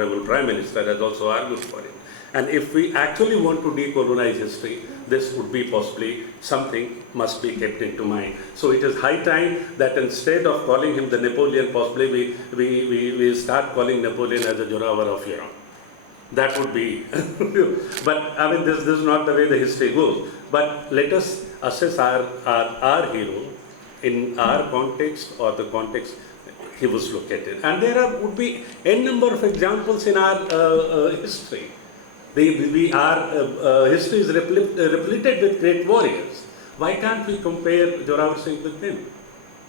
Honorable Prime Minister has also argued for it. And if we actually want to decolonize history, this would be possibly something must be kept into mind. So it is high time that instead of calling him the Napoleon, possibly we start calling Napoleon as a Zorawar of Europe. That would be, but I mean, this is not the way the history goes. But let us assess our hero in our context or the context he was located. And there would be a number of examples in our history. Our history is repleted with great warriors. Why can't we compare Zorawar Singh with them?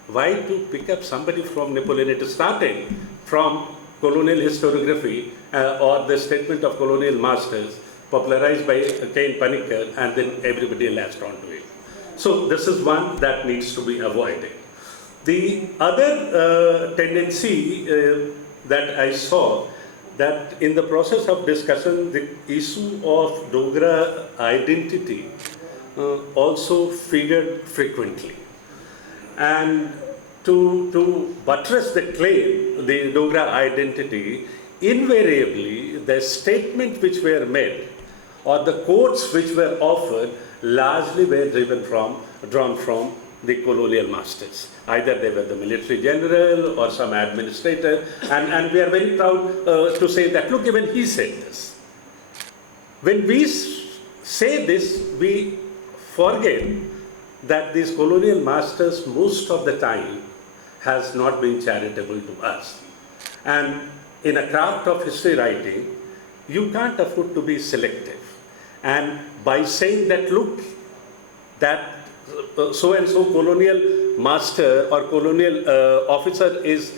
Why to pick up somebody from Napoleon? It started from colonial historiography or the statement of colonial masters popularized by Kane Panikkar, and then everybody latched onto it. So this is one that needs to be avoided. The other tendency that I saw, that in the process of discussion, the issue of Dogra identity also figured frequently. And to buttress the claim, the Dogra identity, invariably the statements which were made or the quotes which were offered largely were drawn from the colonial masters. Either they were the military general or some administrator, and we are very proud to say that, look, even he said this. When we say this, we forget that these colonial masters most of the time has not been charitable to us. And in a craft of history writing, you can't afford to be selective. And by saying that, look, that so-and-so colonial master or colonial officer is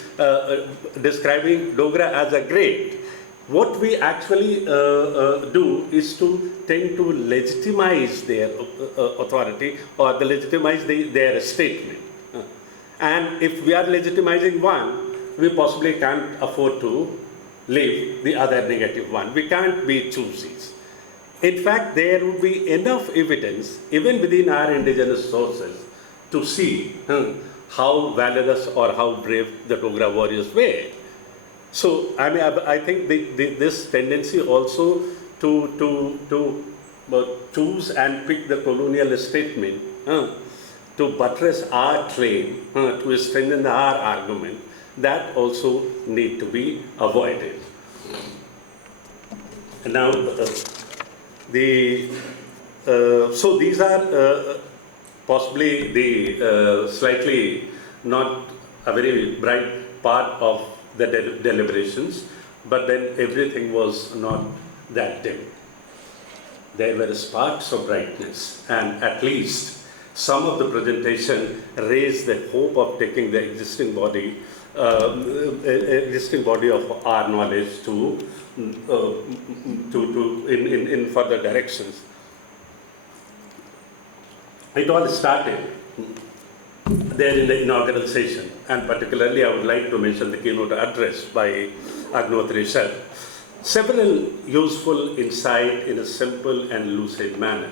describing Dogra as a great, what we actually do is to tend to legitimize their authority or legitimize their statement. And if we are legitimizing one, we possibly can't afford to leave the other negative one. We can't be choosies. In fact, there would be enough evidence, even within our indigenous sources, to see how valorous or how brave the Dogra warriors were. So, I mean, I think this tendency also to choose and pick the colonial statement to buttress our claim, to strengthen our argument, that also need to be avoided. Now, so these are possibly the slightly not a very bright part of the deliberations, but then everything was not that dim. There were sparks of brightness, and at least some of the presentation raised the hope of taking the existing body of our knowledge to in further directions. It all started there in the inaugural session, and particularly I would like to mention the keynote address by Agnotri sir. Several useful insight in a simple and lucid manner.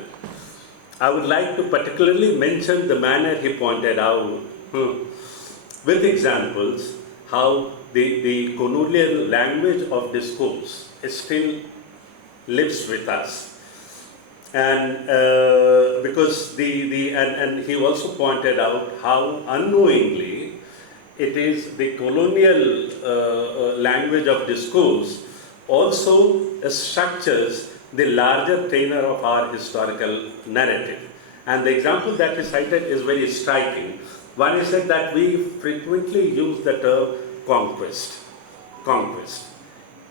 I would like to particularly mention the manner he pointed out with examples how the colonial language of discourse still lives with us. And because and he also pointed out how unknowingly it is the colonial language of discourse also structures the larger tenor of our historical narrative. And the example that he cited is very striking. One is that we frequently use the term conquest. Conquest.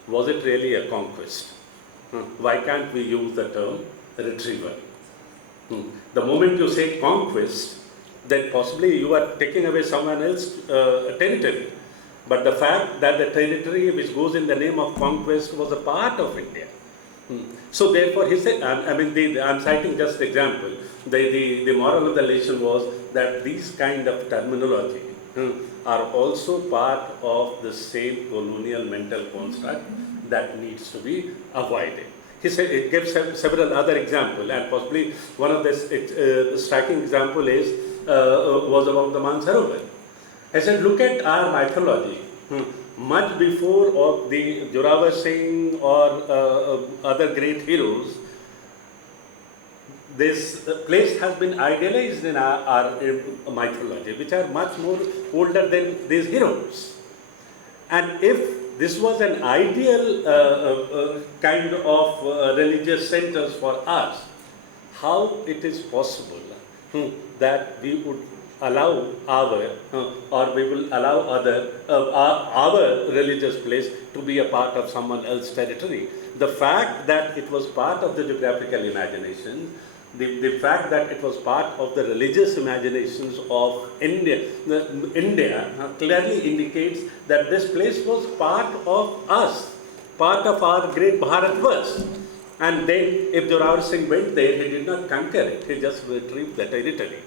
Was it really a conquest? Why can't we use the term retrieval? The moment you say conquest, then possibly you are taking away someone else's territory. But the fact that the territory which goes in the name of conquest was a part of India. So therefore he said, I'm citing just the example. The moral of the lesson was that these kind of terminology are also part of the same colonial mental construct that needs to be avoided. He said, it gives several other examples, and possibly one of the striking example was about the Mansarovar. I said, look at our mythology. much before of the Zorawar Singh or other great heroes, this place has been idealized in our mythology, which are much more older than these heroes. And if this was an ideal kind of religious centers for us, how it is possible that we would allow or we will allow our religious place to be a part of someone else's territory. The fact that it was part of the geographical imagination, the fact that it was part of the religious imaginations of India clearly indicates that this place was part of us, part of our great Bharatvarsh. And then, if Zorawar Singh went there, he did not conquer it, he just retrieved the territory.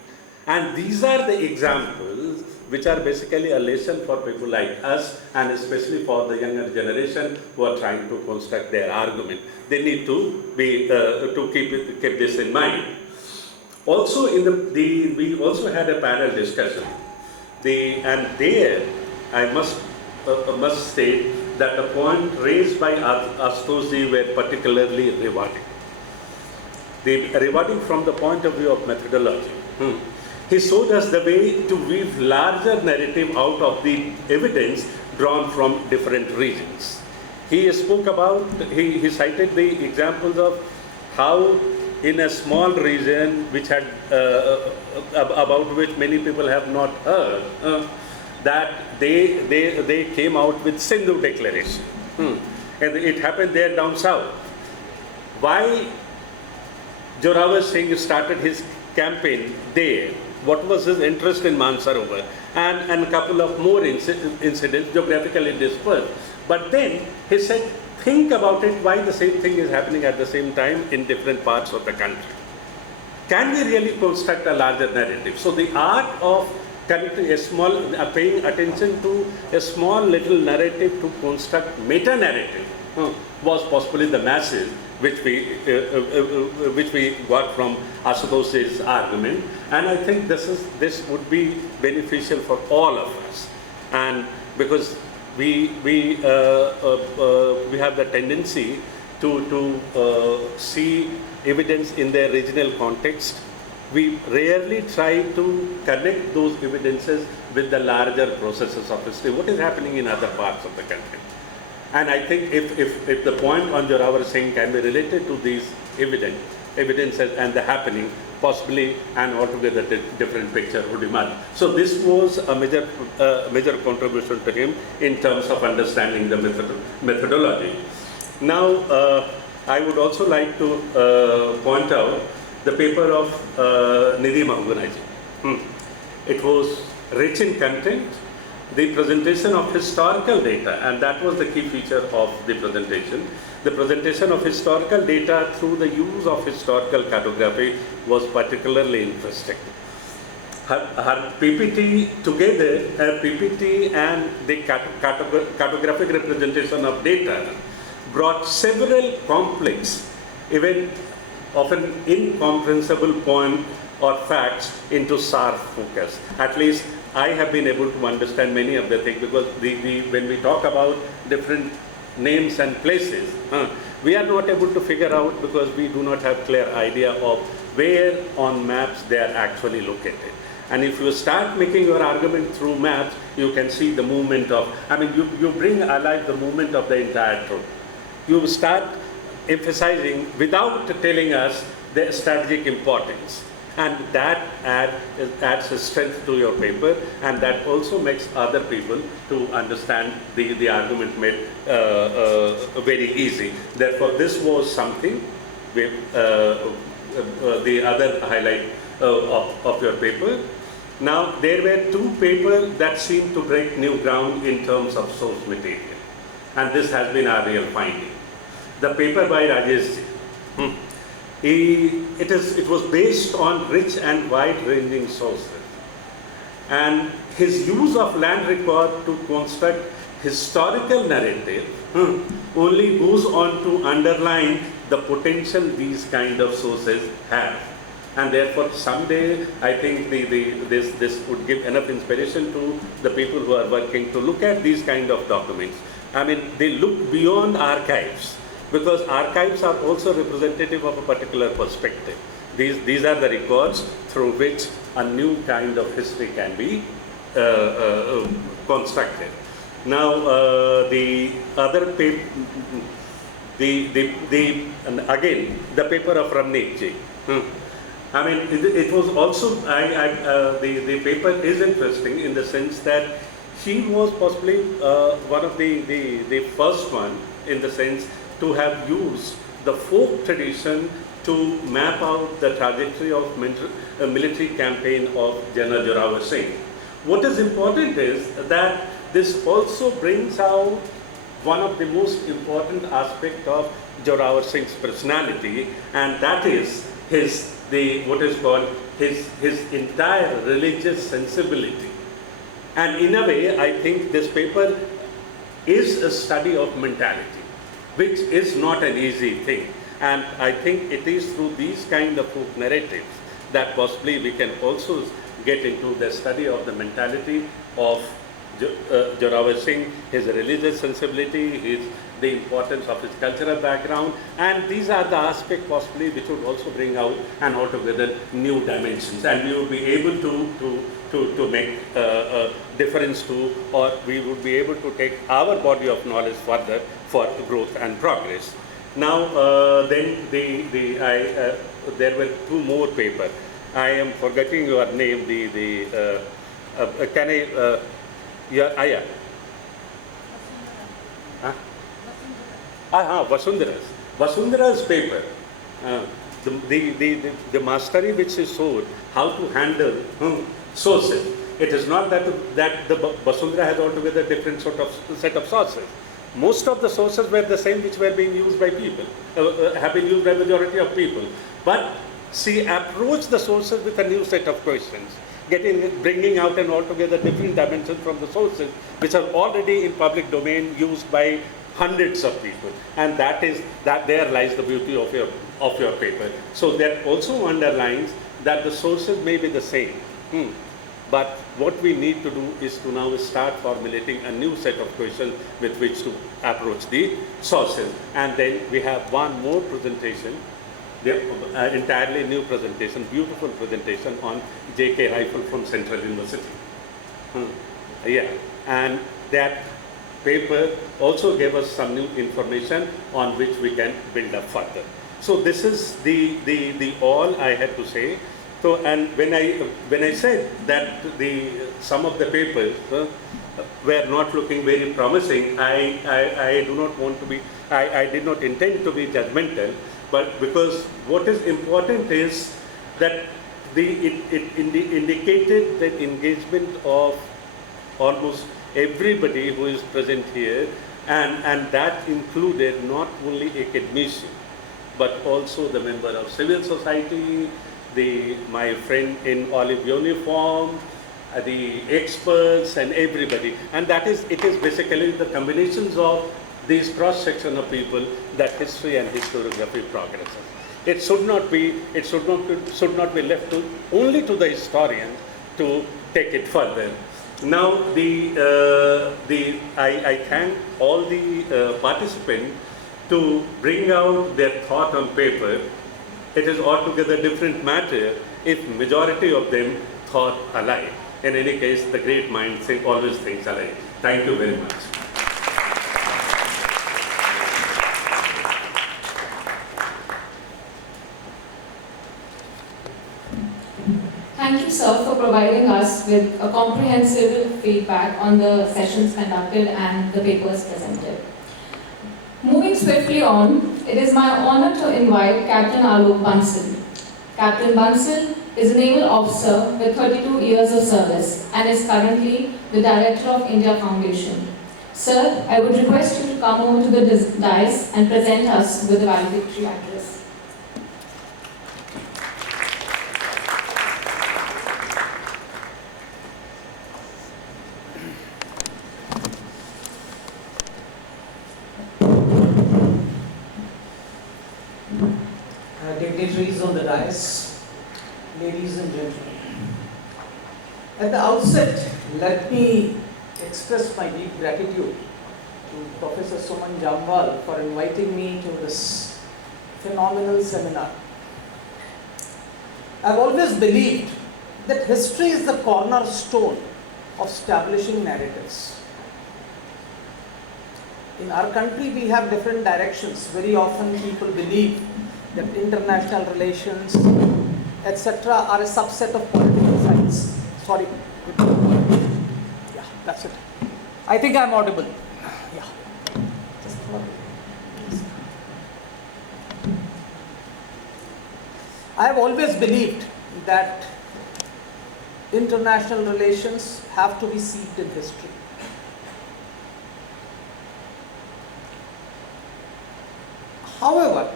And these are the examples which are basically a lesson for people like us, and especially for the younger generation who are trying to construct their argument. They need to be to keep this in mind. Also, we also had a panel discussion, and there I must state that the point raised by Astoji were particularly rewarding. Rewarding from the point of view of methodology. He showed us the way to weave larger narrative out of the evidence drawn from different regions. He spoke about, he cited the examples of how in a small region which had, about which many people have not heard, that they came out with Sindhu Declaration. And it happened there down south. Why Zorawar Singh started his campaign there? What was his interest in Mansarovar? And a couple of more incidents, geographically dispersed. But then he said, think about it, why the same thing is happening at the same time in different parts of the country. Can we really construct a larger narrative? So the art of connecting a small, paying attention to a small little narrative to construct meta-narrative was possibly the message which we got from Asutos's argument, and I think this would be beneficial for all of us, and because we have the tendency to see evidence in their regional context. We rarely try to connect those evidences with the larger processes of history, what is happening in other parts of the country. And I think if the point on Zorawar Singh can be related to these evidences and the happening, possibly an altogether different picture would emerge. So this was a major contribution to him in terms of understanding the methodology. Now, I would also like to point out the paper of Nidhi Mahuganaji. It was rich in content, the presentation of historical data, and that was the key feature of the presentation. The presentation of historical data through the use of historical cartography was particularly interesting. Her PPT together, her PPT and the cartographic representation of data brought several complex, even often incomprehensible points or facts into sharp focus. At least I have been able to understand many of the things, because when we talk about different names and places, we are not able to figure out because we do not have clear idea of where on maps they are actually located. And if you start making your argument through maps, you can see the movement of, you bring alive the movement of the entire troop. You start emphasizing without telling us the strategic importance. And that adds a strength to your paper, and that also makes other people to understand the argument made very easy. Therefore, this was something with the other highlight of your paper. Now, there were two papers that seemed to break new ground in terms of source material, and this has been our real finding. The paper by Rajesh Ji. It was based on rich and wide-ranging sources, and his use of land record to construct historical narrative only goes on to underline the potential these kind of sources have. And therefore, someday, I think this would give enough inspiration to the people who are working to look at these kind of documents. I mean, they look beyond archives, because archives are also representative of a particular perspective. These are the records through which a new kind of history can be constructed. Now, the other paper, and again, the paper of Ramneek ji. I mean, it was also, the paper is interesting in the sense that he was possibly one of the first one, in the sense, to have used the folk tradition to map out the trajectory of military campaign of General Zorawar Singh. What is important is that this also brings out one of the most important aspects of Zorawar Singh's personality, and that is what is called his entire religious sensibility. And in a way, I think this paper is a study of mentality, which is not an easy thing. And I think it is through these kind of folk narratives that possibly we can also get into the study of the mentality of Zorawar Singh, his religious sensibility, the importance of his cultural background, and these are the aspects possibly which would also bring out an altogether new dimensions, and we would be able to make a difference to, or we would be able to take our body of knowledge further for growth and progress. Now, then there were two more papers. I am forgetting your name. Can I? Yeah. Vasundhara's paper. The mastery which is showed how to handle sources. It is not that the Vasundhara has altogether different set of sources. Most of the sources were the same which were being used by people, have been used by majority of people. But she approached the sources with a new set of questions, bringing out an altogether different dimension from the sources which are already in public domain used by hundreds of people. And that there lies the beauty of your paper. So that also underlines that the sources may be the same. But what we need to do is to now start formulating a new set of questions with which to approach the sources. And then we have one more presentation, the entirely new presentation, beautiful presentation on JK Rifle from Central University. Yeah, and that paper also gave us some new information on which we can build up further. So this is the all I had to say. So, and when I said that some of the papers were not looking very promising, I do not want to be, I did not intend to be judgmental, but because what is important is that it indicated the engagement of almost everybody who is present here, and that included not only academicians, but also the member of civil society, my friend in olive uniform, the experts and everybody. And it is basically the combinations of these cross-section of people that history and historiography progresses. It should not be left only to the historians to take it further. Now, I thank all the participants to bring out their thought on paper. It is altogether different matter if majority of them thought alike. In any case, the great mind always thinks alike. Thank you very much. Thank you, sir, for providing us with a comprehensive feedback on the sessions conducted and the papers presented. Moving swiftly on, it is my honor to invite Captain Alok Bansal. Captain Bansal is a naval officer with 32 years of service and is currently the Director of India Foundation. Sir, I would request you to come over to the dais and present us with the valedictory address. Dignitaries on the dais, ladies and gentlemen. At the outset, let me express my deep gratitude to Professor Suman Jambal for inviting me to this phenomenal seminar. I've always believed that history is the cornerstone of establishing narratives. In our country, we have different directions. Very often people believe that international relations, etc. are a subset of political science. Sorry. Yeah, that's it. I think I'm audible. Yeah. I have always believed that international relations have to be steeped in history. However,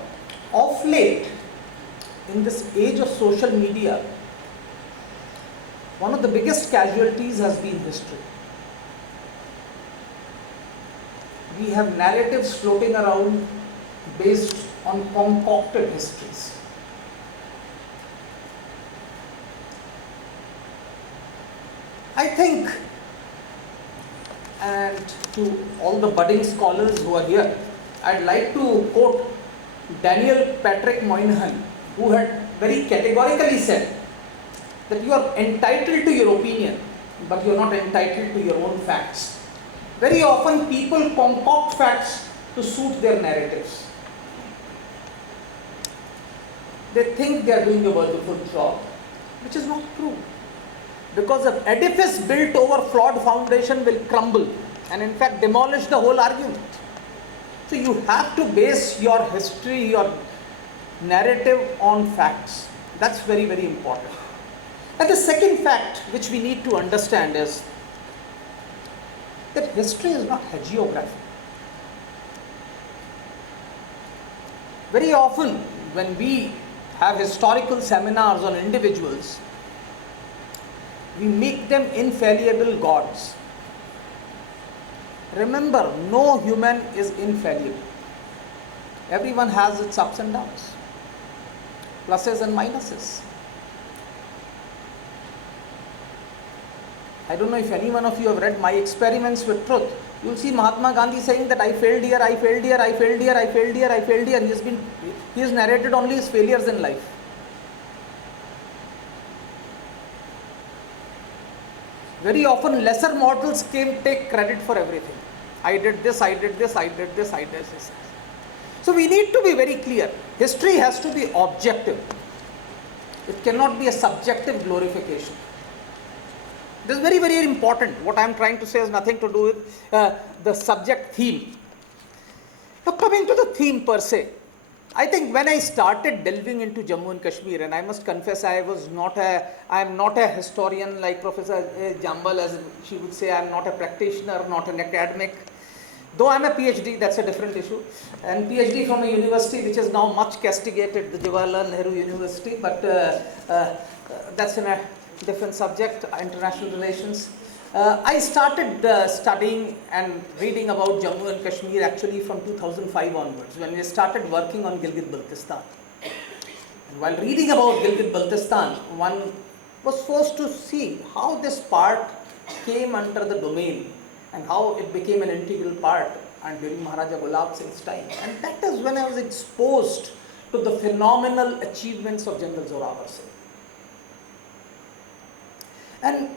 of late, in this age of social media, one of the biggest casualties has been history. We have narratives floating around based on concocted histories. I think, and to all the budding scholars who are here, I'd like to quote Daniel Patrick Moynihan, who had very categorically said that you are entitled to your opinion, but you are not entitled to your own facts. Very often people concoct facts to suit their narratives. They think they are doing a wonderful job, which is not true. Because an edifice built over flawed foundation will crumble and in fact demolish the whole argument. So you have to base your history, your narrative on facts. That's very, very important. And the second fact which we need to understand is that history is not hagiography. Very often when we have historical seminars on individuals, we make them infallible gods. Remember, no human is infallible. Everyone has its ups and downs, pluses and minuses. I don't know if any one of you have read My Experiments with Truth. You will see Mahatma Gandhi saying that I failed here, I failed here, I failed here, I failed here, I failed here. He has narrated only his failures in life. Very often lesser mortals take credit for everything. I did this, I did this, I did this, I did this. So we need to be very clear. History has to be objective. It cannot be a subjective glorification. This is very, very important. What I am trying to say has nothing to do with the subject theme. Now coming to the theme per se, I think when I started delving into Jammu and Kashmir, and I must confess I am not a historian like Professor Jambal, as she would say. I am not a practitioner, not an academic. Though I am a PhD, that's a different issue. And PhD from a university which is now much castigated, the Jawaharlal Nehru University, but that's in a different subject, international relations. I started studying and reading about Jammu and Kashmir actually from 2005 onwards, when we started working on Gilgit-Baltistan. And while reading about Gilgit-Baltistan, one was forced to see how this part came under the domain and how it became an integral part and during Maharaja Gulab Singh's time. And that is when I was exposed to the phenomenal achievements of General Zorawar Singh. And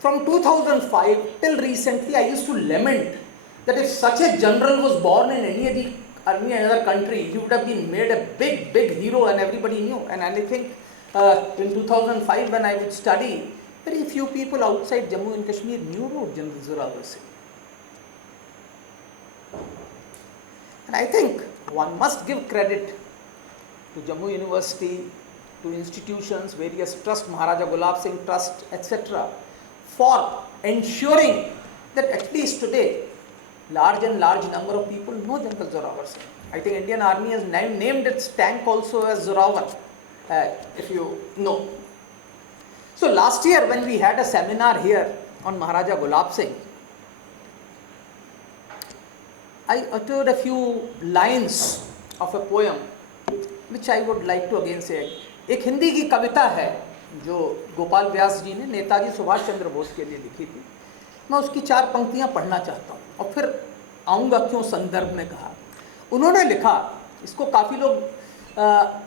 from 2005 till recently, I used to lament that if such a general was born in any other country, he would have been made a big, big hero and everybody knew. And I think in 2005 when I would study, very few people outside Jammu and Kashmir knew about General Zorawar Singh. And I think one must give credit to Jammu University, to institutions, various trusts, Maharaja Gulab Singh Trust, etc., for ensuring that at least today, large number of people know General Zorawar Singh. I think Indian Army has named its tank also as Zorawar, if you know. So last year when we had a seminar here on Maharaja Gulab Singh, I uttered a few lines of a poem which I would like to again say. एक हिंदी की कविता है जो गोपाल व्यास जी ने नेताजी सुभाष चंद्र बोस के लिए लिखी थी। मैं उसकी 4 पंक्तियां पढ़ना चाहता हूँ और फिर आऊँगा क्यों संदर्भ में कहा। उन्होंने लिखा, इसको काफ़ी लोग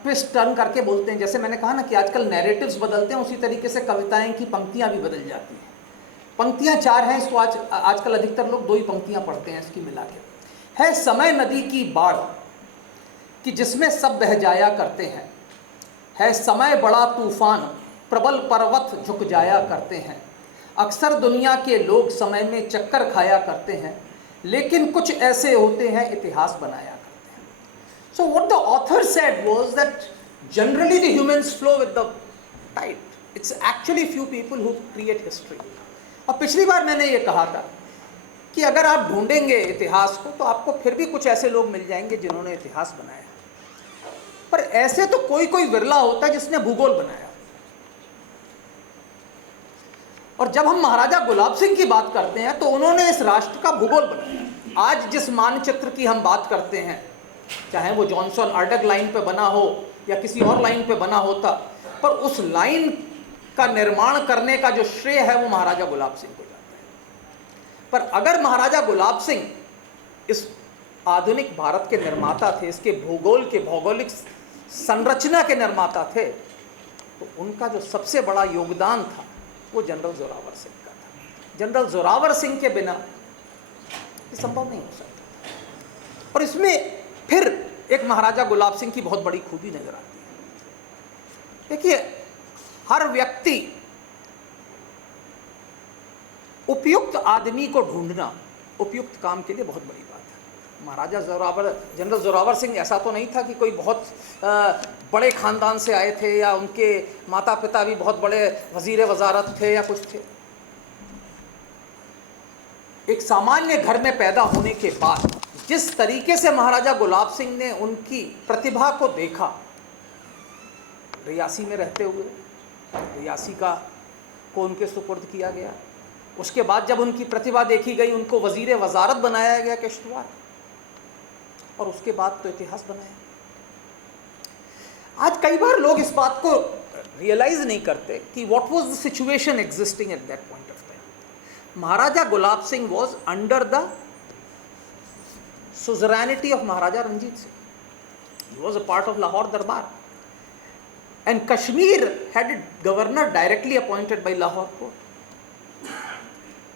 ट्विस्ट टर्न करके बोलते हैं, जैसे मैंने कहा ना कि आजकल नैरेटिव्स बदलते हैं, उसी तरीके से कविताएं की पंक्तियां भी बदल जाती हैं। पंक्तियां 4 हैं, इसको आजकल अधिकतर लोग 2 ही पंक्तियां पढ़ते हैं इसकी मिला के। है समय नदी की बाढ़ कि जिसमें सब बह जाया करते हैं, है समय बड़ा तूफान प्रबल पर्वत झुक जाया करते हैं, अक्सर दुनिया के लोग समय में चक्कर खाया करते हैं, लेकिन कुछ ऐसे होते हैं इतिहास बनाया करते हैं। So what the author said was that generally the humans flow with the tide. It's actually few people who create history. और पिछली बार मैंने ये कहा था कि अगर आप ढूंढेंगे इतिहास को तो आपको फिर भी कुछ ऐसे लोग मिल जाएंगे जिन्होंने इतिहास बनाया, पर ऐसे तो कोई कोई विरला होता है जिसने भूगोल बनाया। और जब हम महाराजा गुलाब सिंह की बात करते हैं तो उन्होंने इस राष्ट्र का भूगोल बनाया। आज जिस मानचित्र की हम बात करते हैं, चाहे वो जॉनसन अर्डक लाइन पे बना हो या किसी और लाइन पे बना होता, पर उस लाइन का निर्माण करने का जो श्रेय है वो महाराजा गुलाब सिंह को जाता है। पर अगर महाराजा गुलाब सिंह इस आधुनिक भारत के निर्माता थे, इसके भूगोल के भौगोलिक संरचना के निर्माता थे, तो उनका जो सबसे बड़ा योगदान था वो जनरल जोरावर सिंह का था। जनरल जोरावर सिंह के बिना ये संभव नहीं हो सकता। और इसमें फिर एक महाराजा गुलाब सिंह की बहुत बड़ी खूबी नजर आती है। देखिए, हर व्यक्ति उपयुक्त आदमी को ढूंढना उपयुक्त काम के लिए बहुत बड़ी बात है। महाराजा जनरल जोरावर सिंह ऐसा तो नहीं था कि कोई बहुत बड़े खानदान से आए थे या उनके माता पिता भी बहुत बड़े वजीर वजारत थे या कुछ थे। एक सामान्य घर में पैदा होने के बाद जिस तरीके से महाराजा गुलाब सिंह ने उनकी प्रतिभा को देखा, रियासी में रहते हुए रियासी को उनके सुपुर्द किया गया। उसके बाद जब उनकी प्रतिभा देखी गई, उनको वजीर वजारत बनाया गया किश्तवाड़, और उसके बाद तो इतिहास बनाया। आज कई बार लोग इस बात को रियलाइज नहीं करते कि what was the situation existing at that point of time. Maharaja Gulab Singh was under the suzerainty of Maharaja Ranjit Singh. He was a part of Lahore Darbar, and Kashmir had a governor directly appointed by Lahore court.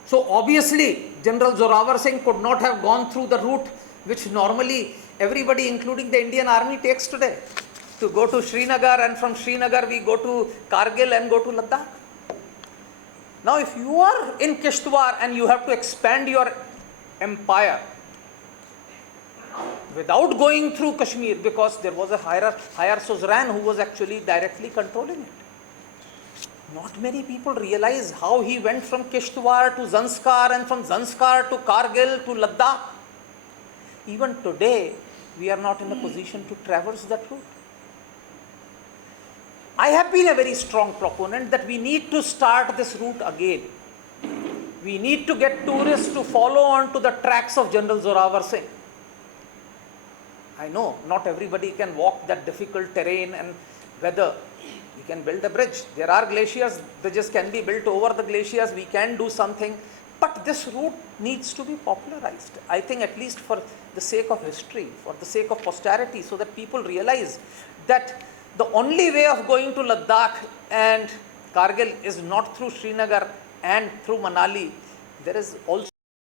So obviously General Zorawar Singh could not have gone through the route which normally everybody, including the Indian Army, takes today, to go to Srinagar, and from Srinagar we go to Kargil and go to Ladakh. Now if you are in Kishtwar and you have to expand your empire without going through Kashmir, because there was a higher suzerain who was actually directly controlling it. Not many people realize how he went from Kishtwar to Zanskar, and from Zanskar to Kargil to Ladakh. Even today, we are not in a position to traverse that route. I have been a very strong proponent that we need to start this route again. We need to get tourists to follow on to the tracks of General Zorawar Singh. I know not everybody can walk that difficult terrain and weather. We can build a bridge. There are glaciers, bridges can be built over the glaciers, we can do something. But this route needs to be popularized. I think at least for the sake of history, for the sake of posterity, so that people realize that the only way of going to Ladakh and Kargil is not through Srinagar and through Manali. There is also